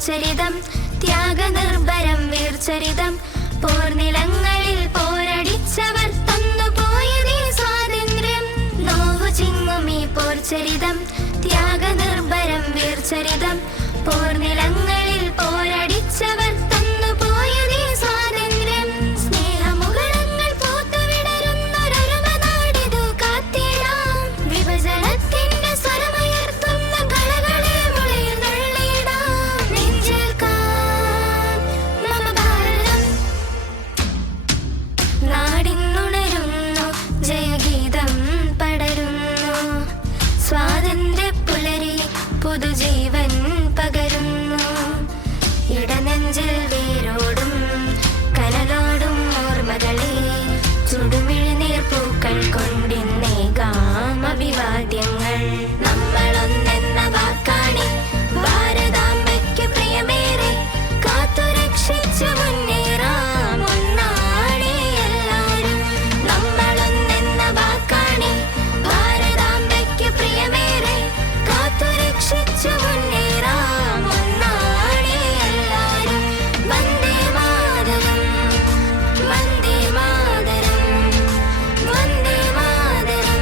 പോർച്ചരിതം ത്യാഗനിർഭരം വീർച്ചരിതം പോർനിലങ്ങളിൽ പോരടിച്ചവർ തന്നുപോയതീ സ്വാതന്ത്ര്യം നോവു ചിങ്ങുമീ പോർച്ചരിതം ത്യാഗനിർഭരം വീർച്ചരിതം പോർനിലങ്ങളിൽ പോരടിച്ചവർ തന്നുപോയതീ സ്വാതന്ത്ര്യം സ്നേഹമുകളങ്ങൾ പൂത്തുവിടരുന്നൊരരുമനാടിതു കാത്തിടാം വിഭജനത്തിന്റെ സ്വരമുയർത്തുന്ന കളകളെ മുളയിൽ നുള്ളിടാം നെഞ്ചേൽക്കാം മമ ഭാരതം നാടിന്നുണരുന്നു ജയഗീതം പടരുന്നു സ്വാതന്ത്ര്യ പുലരി പുതുജീവൻ പകരുന്നു ഇടനെഞ്ചിൽ വേരോടും കനലോടും ഓർമ്മകളെ ചുടുമിഴിനീർ പൂക്കൾ കൊണ്ടിന്നേകാം അഭിവാദ്യങ്ങൾ നമ്മളൊന്നെന്ന വാക്കാണി ഭാരതാംബയ്ക്ക് പ്രിയമേറെ കാത്തുരക്ഷിച്ചു മുന്നേറാം ഒന്നാണേ എല്ലാരും നമ്മളൊന്നെന്ന വാക്കാണി ഭാരതാംബയ്ക്ക് പ്രിയമേറെ കാത്തുരക്ഷിച്ചു മുന്നേറാം ഒന്നാണേ എല്ലാരും വന്ദേ മാതരം വന്ദേ മാതരം വന്ദേ മാതരം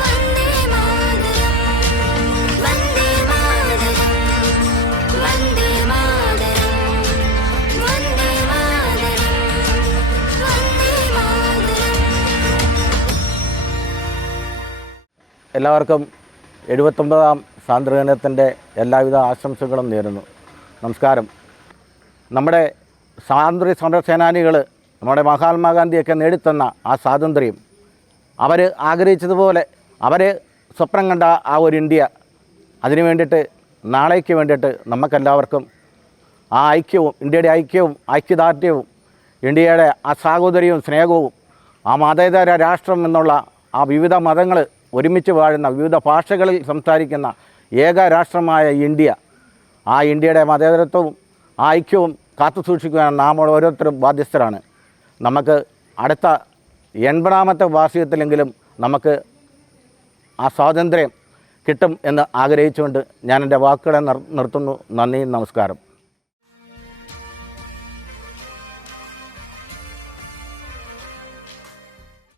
വന്ദേ മാതരം വന്ദേ മാതരം വന്ദേ മാതരം വന്ദേ മാതരം വന്ദേ മാതരം. എല്ലാവർക്കും 79ാം സ്വാതന്ത്ര്യദിനത്തിൻ്റെ എല്ലാവിധ ആശംസകളും നേരുന്നു. നമസ്കാരം. നമ്മുടെ സ്വാതന്ത്ര്യ സമര സേനാനികൾ നമ്മുടെ മഹാത്മാഗാന്ധിയൊക്കെ നേടിത്തന്ന ആ സ്വാതന്ത്ര്യം അവർ ആഗ്രഹിച്ചതുപോലെ അവർ സ്വപ്നം കണ്ട ആ ഒരു ഇന്ത്യ അതിനു വേണ്ടിയിട്ട് നാളേക്ക് വേണ്ടിയിട്ട് നമുക്കെല്ലാവർക്കും ആ ഐക്യവും ഇന്ത്യയുടെ ഐക്യവും ഐക്യദാർഢ്യവും ഇന്ത്യയുടെ ആ സാഹോദര്യവും സ്നേഹവും ആ മതേതര രാഷ്ട്രം എന്നുള്ള ആ വിവിധ മതങ്ങൾ ഒരുമിച്ച് വാഴുന്ന വിവിധ ഭാഷകളിൽ സംസാരിക്കുന്ന ഏക രാഷ്ട്രമായ ഇന്ത്യ ആ ഇന്ത്യയുടെ മതേതരത്വവും ആ ഐക്യവും കാത്തു സൂക്ഷിക്കുവാൻ നാം ഓരോരുത്തരും ബാധ്യസ്ഥരാണ്. നമുക്ക് അടുത്ത 80ാമത്തെ വാർഷികത്തിലെങ്കിലും നമുക്ക് ആ സ്വാതന്ത്ര്യം കിട്ടും എന്ന് ആഗ്രഹിച്ചുകൊണ്ട് ഞാൻ എൻ്റെ വാക്കുകളെ നിർത്തുന്നു. നന്ദി, നമസ്കാരം.